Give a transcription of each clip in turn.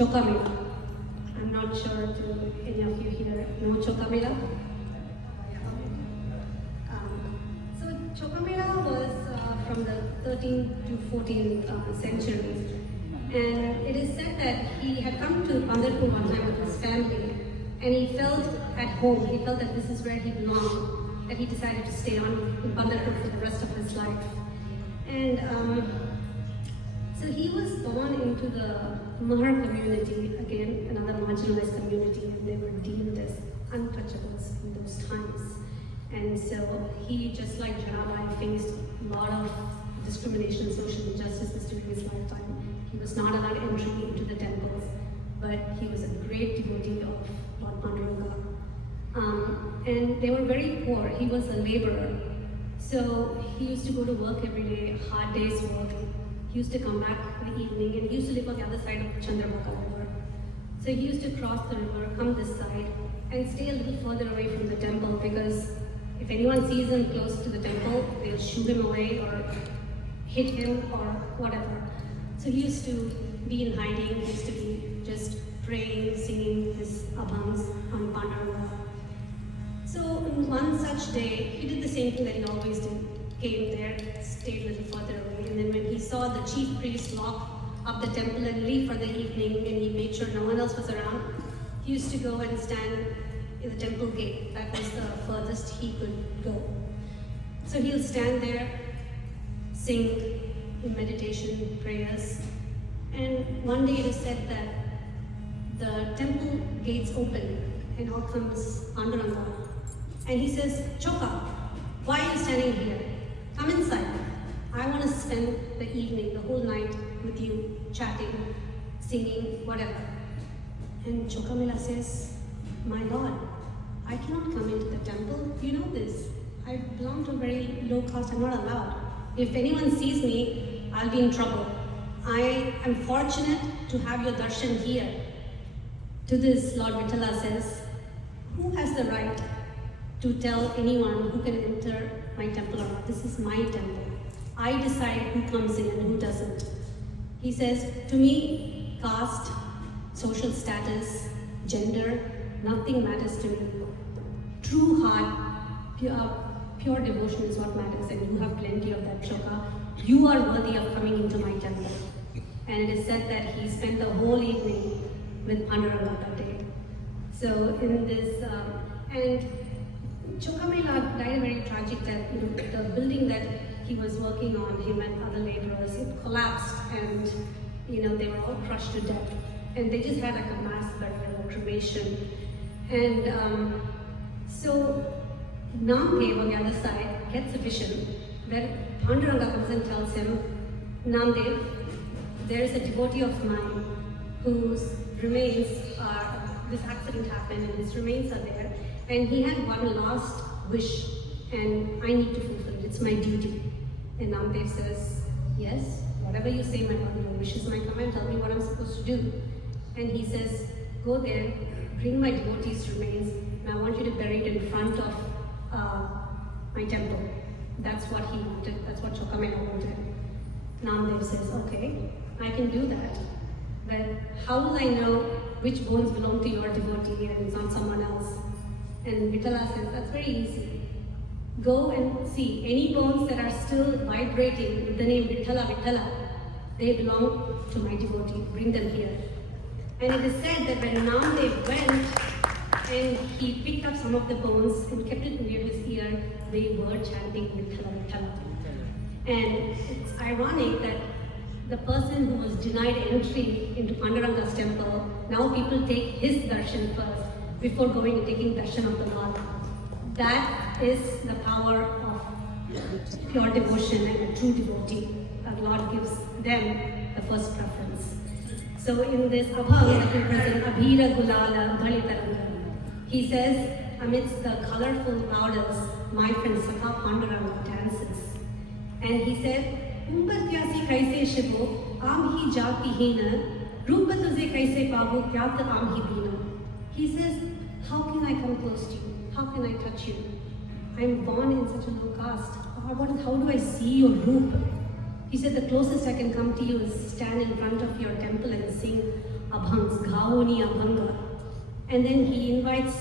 Chokamela. I'm not sure if any of you here know Chokamela. So Chokamela was from the 13th to 14th century, and it is said that he had come to Pandharpur one time with his family, and he felt at home. He felt that this is where he belonged, that he decided to stay on in Pandharpur for the rest of his life. And so he was born into the Mahar community, again another marginalized community, and they were deemed as untouchables in those times. And so he, just like Janabai, faced a lot of discrimination, social injustices during his lifetime. He was not allowed entry into the temples, but he was a great devotee of Lord Panduranga. And they were very poor. He was a laborer. So he used to go to work every day, hard day's work. He used to come back in the evening, and he used to live on the other side of the Chandrabaka River. So he used to cross the river, come this side, and stay a little further away from the temple, because if anyone sees him close to the temple, they'll shoot him away or hit him or whatever. So he used to be in hiding, he used to be just praying, singing his abhangs on Panduranga. So on one such day, he did the same thing that he always did. Came there, stayed a little further away, and then when he saw the chief priest lock up the temple and leave for the evening, and he made sure no one else was around, he used to go and stand in the temple gate. That was the furthest he could go. So he'll stand there, sing in meditation, prayers, and one day it is said that the temple gates open and out comes Panduranga. And he says, Choka, why are you standing here? Come inside. I want to spend the evening, the whole night with you, chatting, singing, whatever. And Chokamela says, my Lord, I cannot come into the temple. You know this. I belong to a very low caste. I'm not allowed. If anyone sees me, I'll be in trouble. I am fortunate to have your darshan here. To this, Lord Vittala says, who has the right to tell anyone who can enter my temple or not? This is my temple. I decide who comes in and who doesn't. He says, to me, caste, social status, gender, nothing matters to me. True heart, pure devotion is what matters, and you have plenty of that, Choka. You are worthy of coming into my temple. And it is said that he spent the whole evening with Panduranga that day. So in this, and Chokamela died a very tragic death. The building that he was working on, him and other laborers, it collapsed, and they were all crushed to death. And they just had like a mass burial or cremation. And so Namdev on the other side gets a vision where Panduranga comes and tells him, Namdev, there is a devotee of mine whose remains this accident happened and his remains are there, and he had one last wish and I need to fulfill it, it's my duty. And Namdev says, yes, whatever you say, my Lord, your wish is my command, tell me what I'm supposed to do. And he says, go there, bring my devotee's remains, and I want you to bury it in front of my temple. That's what he wanted, that's what Chokamela wanted. Namdev says, okay, I can do that, but how will I know which bones belong to your devotee and it's not someone else? And Vittala says, that's very easy. Go and see any bones that are still vibrating with the name Vittala, Vittala, they belong to my devotee, bring them here. And it is said that when Namdev went and he picked up some of the bones and kept it near his ear, they were chanting Vittala, Vittala. And it's ironic that the person who was denied entry into Panduranga's temple, now people take his darshan first before going and taking darshan of the Lord. That is the power of pure devotion and a true devotee. The Lord gives them the first preference. So in this abhang that we present, Abhira Gulala Dhalitaranga, he says, amidst the colorful powders, my friend Sakha Panduranga dances. And he said, Umbatyasi kaise shivo, am hi jati hina, rupa tuze kaise pavu, kyat am hi bina. He says, how can I come close to you? How can I touch you? I'm born in such a low caste. How do I see your roop? He said, the closest I can come to you is stand in front of your temple and sing abhangs, ghavoni abhanga. And then he invites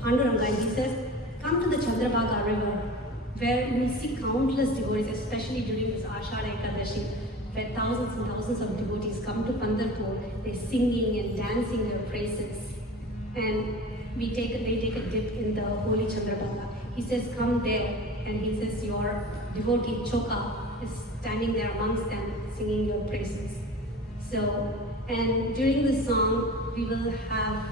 Panduranga and he says, come to the Chandrabhaga river, where you will see countless devotees, especially during this Ashada Ekadashi, where thousands and thousands of devotees come to Pandharpur, they're singing and dancing their praises. And they take a dip in the holy Chandrabhaga. He says, come there, and he says, your devotee Choka is standing there amongst them, singing your praises. So, and during the song, we will have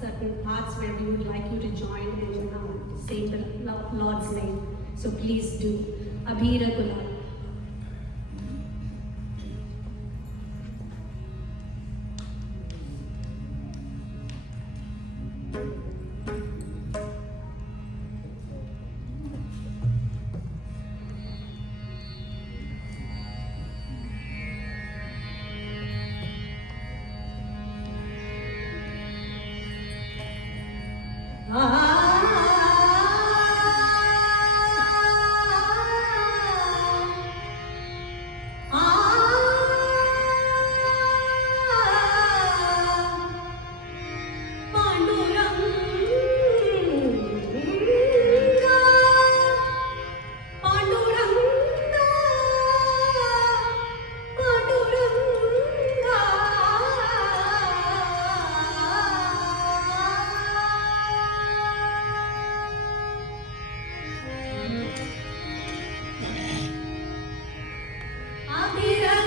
certain parts where we would like you to join and say the Lord's name. So please do. Abhira Gulal. Hare